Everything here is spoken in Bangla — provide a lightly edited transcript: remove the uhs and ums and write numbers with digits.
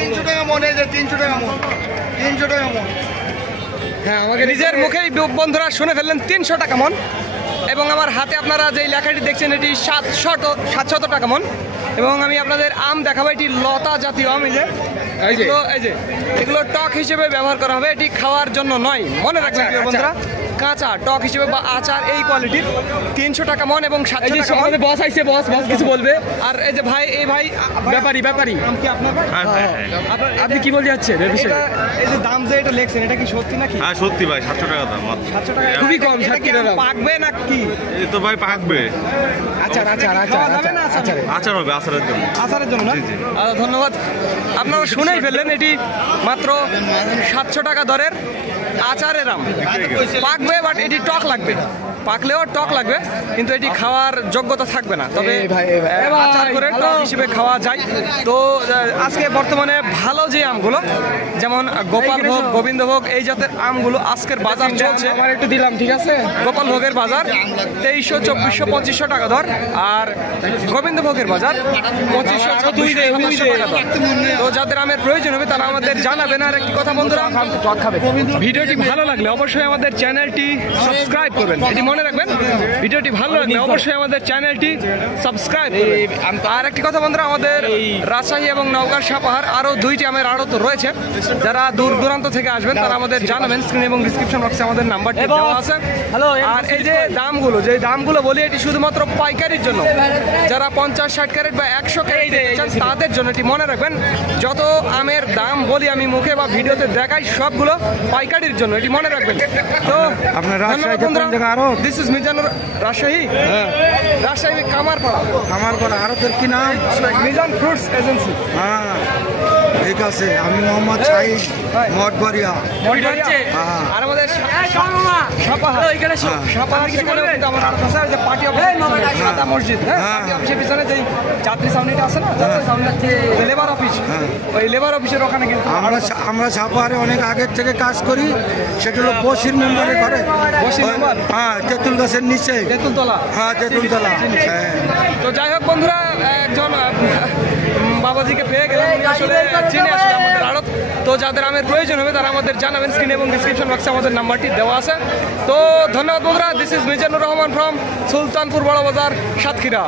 300 টাকা মন, এই যে 300 টাকা মন, 300 টাকা মন। হ্যাঁ, আমাকে নিজের মুখেই বন্ধুরা শুনে ফেললেন 300 টাকা মন। এবং আমার হাতে আপনারা যে লেখাটি দেখছেন এটি 700 টাকা মন। এবং আমি আপনাদের আম দেখাবো, এটি লতা জাতীয় আম। এই যে এগুলো টক হিসেবে ব্যবহার করা হবে, এটি খাওয়ার জন্য নয়, মনে রাখবেন প্রিয় বন্ধুরা। কাঁচা টক হিসেবে বা আচার এই কোয়ালিটির 300 টাকা মন এবং 700 টাকা মন। বস আইছে, বস কিছু বলবে। আর এই যে ভাই, এই ভাই ব্যাপারী আম কি আপনার? আপনি কি বলতে যাচ্ছেন এই যে দাম যে এটা লেখছেন, এটা কি সত্যি নাকি? হ্যাঁ সত্যি ভাই, 700 টাকা দাম। 700 টাকা খুবই কম। 700 টাকা পাকবে না কি? এই তো ভাই পাকবে। আচার হবে আচারের জন্য না? ধন্যবাদ। আপনারা শুনেই ফেললেন, এটি মাত্র 700 টাকা দরের আচারের আম। পাকবে, বাট এটি টক লাগবে, পাকলেও টক লাগবে, কিন্তু এটি খাওয়ার যোগ্যতা থাকবে না। তবে আচার করে টক হিসেবে খাওয়া যায়। তো আজকে বর্তমানে ভালো যে আমগুলো, যেমন গোপালভোগ, গোবিন্দভোগ, এই জাতের আমগুলো আজকের বাজার চলছে। একটু দিলাম, ঠিক আছে। গোপালভোগের বাজার 2300, 2400, 2500 টাকা দর। আর গোবিন্দভোগের বাজার 2500, 2700 টাকা দর। তো যাদের আমের প্রয়োজন হবে তারা আমাদের জানাবেন। আর একটি কথা বন্ধুরা, ভিডিওটি ভালো লাগলে অবশ্যই আমাদের চ্যানেলটি সাবস্ক্রাইব করবেন, এটি মনে রাখবেন। ভিডিওটি ভালো লাগলে অবশ্যই আমাদের চ্যানেলটি সাবস্ক্রাইব করবেন। আর একটি কথা বন্ধুরা, আমাদের রাজশাহী এবং নওগাঁ সাপাহার আরও 2টি আমের আড়ত রয়েছে। যারা দূর দূরান্ত থেকে আসবেন তারা আমাদের জানাবেন। স্ক্রিন এবং ডিসক্রিপশন বক্সে আমাদের নাম্বারটি দেওয়া আছে। আর এই যে দামগুলো বলি, এটি শুধুমাত্র পাইকারির জন্য। যারা 50, 60 ক্যারেট বা 100 ক্যারেট চান তাদের জন্য এটি মনে রাখবেন। যত আমের দাম বলি আমি মুখে বা ভিডিওতে দেখাই, সবগুলো পাইকারির জন্য, এটি মনে রাখবেন। তো আপনার দিস ইজ মিজানুর, রাজশাহী। রাজশাহী কামারপাড়া আরতের কি নাম? Mizan fruits agency. হ্যাঁ ঠিক আছে, আমি মোহাম্মদ শাহিদ মঠবাড়িয়া। আর আমাদের মসজিদ, পিছনে যে যাত্রী সামনেটা আছে না, লেবার অফিস, ওই লেবার অফিসের ওখানে কিন্তু আমরা সাপাহারে অনেক আগের থেকে কাজ করি। সেটা হলো বসির মেম্বারের ঘরে। হ্যাঁ, তেঁতুল গাছের নিচে, তেঁতুলতলা। হ্যাঁ, তেঁতুলতলা। তো যাই হোক বন্ধুরা, একজন বাবাজিকে পেয়ে গেলাম, আসলে চিনে আসলে আমাদের আড়ত। তো যাদের আমের প্রয়োজন হবে তারা আমাদের জানাবেন। স্ক্রিন এবং ডিসক্রিপশন বক্সে আমাদের নাম্বারটি দেওয়া আছে। তো ধন্যবাদ বন্ধুরা। This is Mizanur Rahman from Sultanpur বড় বাজার, সাতক্ষীরা।